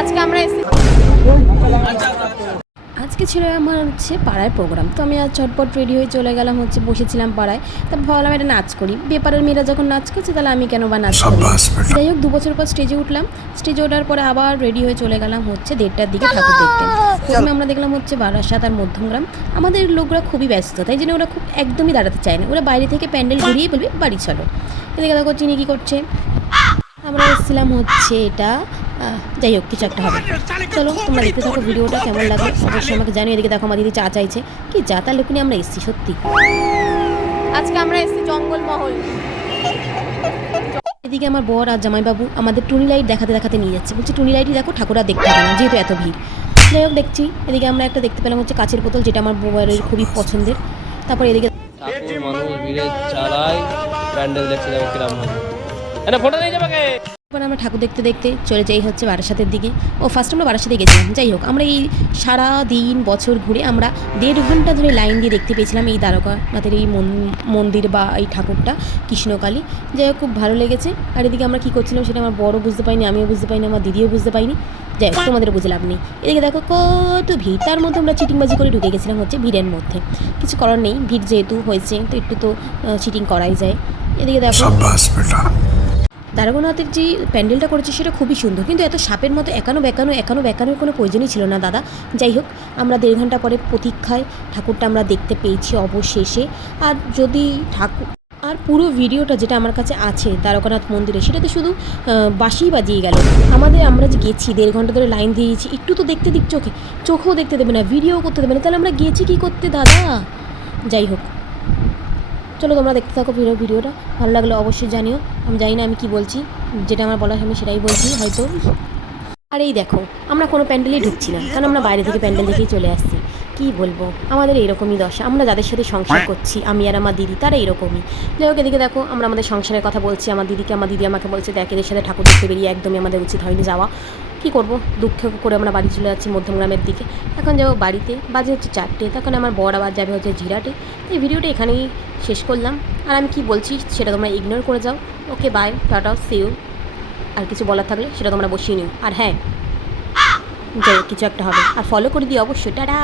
আজকে আমরা আজকে ছিল আমার পাড়ায় প্রোগ্রাম, তো আমি আজ চটপট রেডি হয়ে চলে গেলাম বসেছিলাম পাড়ায়। তারপর ভাবলাম একটা নাচ করি, বেপারের মেয়েরা যখন নাচ করছে তাহলে আমি কেন বা নাচ করি। যাই হোক 2 বছর পর স্টেজে উঠলাম। স্টেজে ওঠার পরে আবার রেডি হয়ে চলে গেলাম 1:30টার দিকে ঠাকুর দেখতে। প্রথমে আমরা দেখলাম বারাসাত আর মধ্যমগ্রাম। আমাদের লোকরা খুবই ব্যস্ত, তাই জন্য ওরা খুব একদমই দাঁড়াতে চায় না, ওরা বাইরে থেকে প্যান্ডেল ঘুরিয়ে বলবে বাড়ি চলো। এদিকে দেখো চিনি কী করছে। আমরা এসেছিলাম এটা যাই হোক কিছু একটা হবে। চলো তোমরা দেখতে থাকো ভিডিওটা, কেমন লাগে অবশ্যই আমাকে জানিয়ে। এদিকে দেখো আমার দিদি চা চাইছে, কি যা তার লোক নিয়ে আমরা এসেছি সত্যি। আজকে আমরা এসেছি জঙ্গলমহল। এদিকে আমার বর আর জামাইবাবু আমাদের টুনি লাইট দেখাতে দেখাতে নিয়ে যাচ্ছে, বলছে টুনি লাইটই দেখো, ঠাকুর আর দেখতে হবে না যেহেতু এত ভিড়। যাই হোক দেখছি। এদিকে আমরা একটা দেখতে পেলাম কাঁচের বোতল, যেটা আমার বউয়ের খুবই পছন্দের। তারপর এদিকে মানুষ ভিড়ে চালায় প্যান্ডেল দেখতে যাবে কিরম হয়। এটা ফটো নিয়ে যাবে কে? আমরা ঠাকুর দেখতে দেখতে চলে যাই বারাসাতের দিকে। ফার্স্ট আমরা বারাসাতে গেছিলাম। যাই হোক আমরা এই সারা দিন বছর ঘুরে আমরা 1.5 ঘন্টা ধরে লাইন দিয়ে দেখতে পেয়েছিলাম এই দ্বারকানাথের এই মন্দির বা এই ঠাকুরটা কৃষ্ণকালী। যাই হোক খুব ভালো লেগেছে। আর এদিকে আমরা কী করছিলাম সেটা আমার বড় বুঝতে পারিনি, আমিও বুঝতে পারিনি, আমার দিদিও বুঝতে পারিনি। যাই হোক তোমাদের বুঝে লাভ নেই। এদিকে দেখো কত ভিড়, তার মধ্যে আমরা চিটিংবাজি করে ঢুকে গেছিলাম ভিড়ের মধ্যে। কিছু করার নেই, ভিড় যেহেতু হয়েছে তো একটু তো চিটিং করাই যায়। এদিকে দেখো দ্বারকানাথের যে প্যান্ডেলটা করেছে সেটা খুবই সুন্দর, কিন্তু এত সাপের মতো একানো বেকানোর কোনো প্রয়োজনই ছিল না দাদা। যাই হোক আমরা 1.5 ঘন্টা পরে প্রতীক্ষায় ঠাকুরটা আমরা দেখতে পেয়েছি অবশেষে। আর যদি আর পুরো ভিডিওটা যেটা আমার কাছে আছে দ্বারকানাথ মন্দিরে, সেটাতে শুধু বাঁশিই বাজিয়ে গেল। আমরা যে গেছি 1.5 ঘন্টা ধরে লাইন দিয়েছি, একটু তো দেখতে দিক চোখেও দেখতে দেবে না, ভিডিও করতে দেবে না, তাহলে আমরা গেছি কী করতে দাদা। যাই হোক চলো তোমরা দেখতে থাকো ভিডিওটা, ভালো লাগলে অবশ্যই জানিও। আমি জানি না আমি কি বলছি, যেটা আমার বলার আমি সেটাই বলছি হয়তো। আর এই দেখো আমরা কোনো প্যান্ডেলেই ঢুকছি না, কারণ আমরা বাইরে থেকে প্যান্ডেল দেখেই চলে আসছি। কি বলবো, আমাদের এইরকমই দশা। আমরা যাদের সাথে সংসার করছি, আমি আর আমার দিদি, তারা এইরকমই। যাই হোক এদিকে দেখো আমরা আমাদের সংসারের কথা বলছি আমার দিদিকে, আমার দিদি আমাকে বলছে দেখ এদের সাথে ঠাকুর দেখতে বেরিয়ে একদমই আমাদের উচিত হয়নি যাওয়া। কী করবো, দুঃখ করে আমরা বাড়ি চলে যাচ্ছি মধ্যমগ্রামের দিকে। এখন যাবো বাড়িতে, বাজে 4টে, তখন আমার বর আবার যাবে ঝিরাটে। এই ভিডিওটা এখানেই শেষ করলাম। আর আমি কি বলছি সেটা তোমরা ইগনোর করে যাও। Okay bye, tata, see you. আর কিছু বলার থাকলে সেটা তোমরা বসিয়ে নিও। আর হ্যাঁ, যাই কিছু একটা হবে, আর ফলো করে দিও অবশ্যই। টাটা।